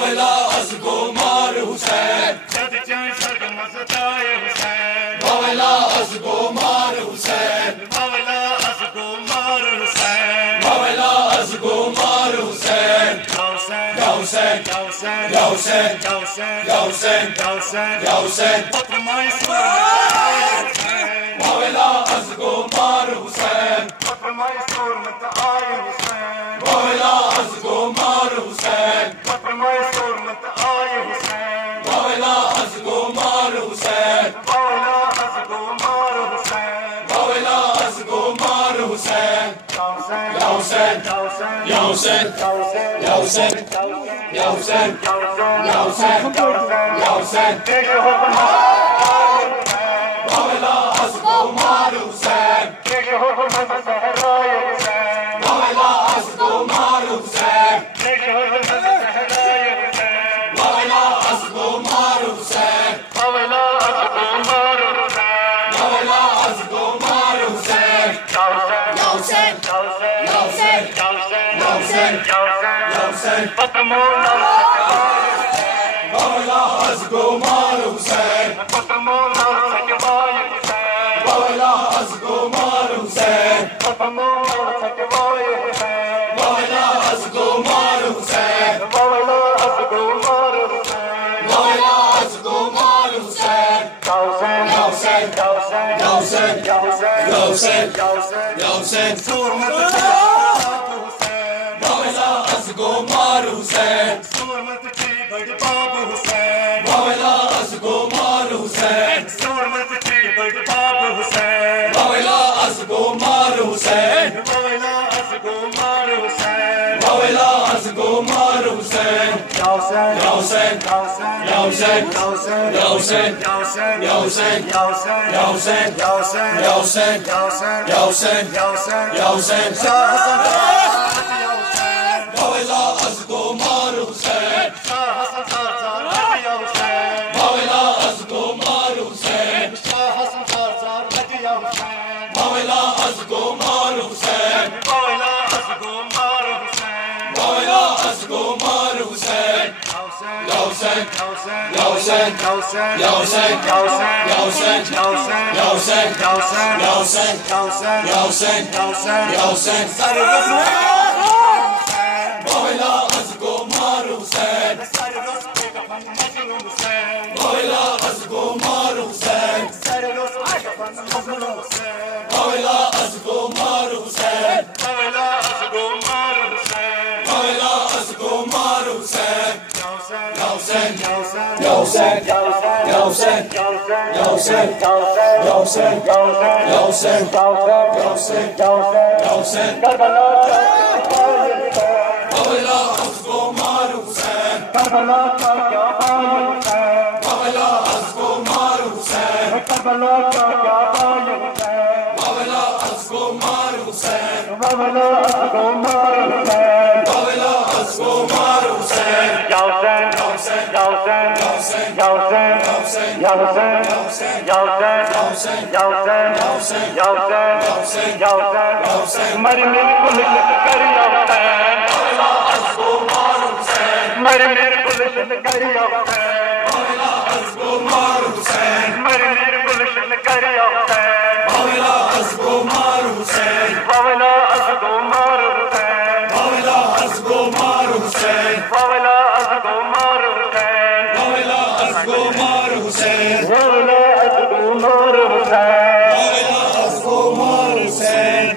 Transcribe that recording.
बावला असगोमार हुसैन सदचे सरगमज़दाए हुसैन बावला असगोमार हुसैन बावला असगोमार हुसैन बावला असगोमार हुसैन या हुसैन या हुसैन या हुसैन या हुसैन या हुसैन या हुसैन या हुसैन फरमाए हुसैन बावला असगोमार हुसैन फरमाए सूरत आए हुसैन बावला असगोमार हुसैन फरमाए सूरत आए हुसैन बावला असगोमार हुसैन बावला असगोमार हुसैन बावला असगोमार हुसैन या हुसैन या हुसैन या हुसैन या हुसैन या हुसैन या हुसैन बावला असगोमार हुसैन बावला असगोमार हुसैन बावला असगोमार हुसैन बावला असगोमार हुसैन या हुसैन या हुसैन या हुसैन या हुसैन बावला असगोमार हुसैन बावला असगोमार हुसैन बावला असगोमार हुसैन बावला असगोमार हुसैन या हुसैन या हुसैन या हुसैन या हुसैन बावला असगोमार हुसैन बावला असगोमार हुसैन बावला असगोमार हुसैन बावला असगोमार हुसैन या हुसैन या हुसैन या हुसैन या हुसैन या हुसैन या हुसैन या हुसैन या हुसैन बावला असगोमार हुसैन बावला असगोमार हुसैन बावला असगोमार हुसैन बावला असगोमार हुसैन या हुसैन या हुसैन या हुसैन या हुसैन या हुसैन या हुसैन या हुसैन या हुसैन बावला असगोमार हुसैन बावला असगोमार हुसैन बावला असगोमार हुसैन बावला असगोमार हुसैन या हुसैन या हुसैन या हुसैन या हुसैन या हुसैन या हुसैन या हुसैन बावला असगोमार हुसैन बावला असगोमार हुसैन बावला असगोमार हुसैन बावला असगोमार हुसैन या हुसैन या हुसैन या हुसैन या हुसैन या हुसैन या हुसैन या हुसैन या हुसैन मर मेरे पुलिस कर या हुसैन बावला असगोमार हुसैन मर मेरे पुलिस कर या हुसैन बावला असगोमार हुसैन मर मेरे पुलिस कर या हुसैन बावला असगोमार हुसैन बावला असगोमार हुसैन बावला असगोमार हुसैन बावला असगोमार हुसैन बावला असगोमार हुसैन बावला असगोमार हुसैन बावला असगोमार हुसैन